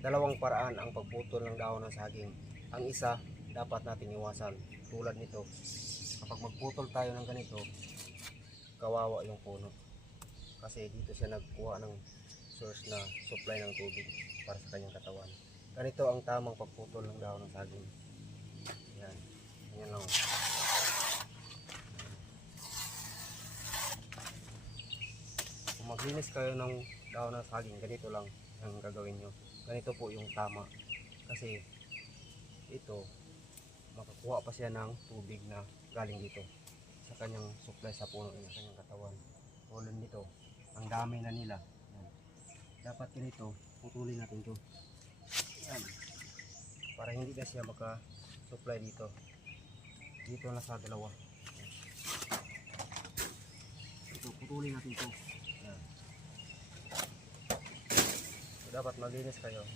dalawang paraan ang pagputol ng dahon ng saging. Ang isa, dapat nating iwasan. Tulad nito, kapag magputol tayo ng ganito, kawawa yung puno. Kasi dito siya nagkuha ng source na supply ng tubig para sa kanyang katawan. Ganito ang tamang pagputol ng dahon ng saging. Yan. Yan lang. Kung maglinis kayo ng dahon ng saging, ganito lang ang gagawin nyo. Ganito po yung tama. Kasi ito, makakuha pa siya ng tubig na galing dito sa kanyang supply sa puno niya, kanyang katawan. Tulad nito, ang dami na nila. Yan. Dapat ganito, putulin natin to. Yan. Para hindi na siya maka-supply dito. Dito na sa dalawa. Yan. Ito, putulin natin to. Yan. So, dapat malinis kayo.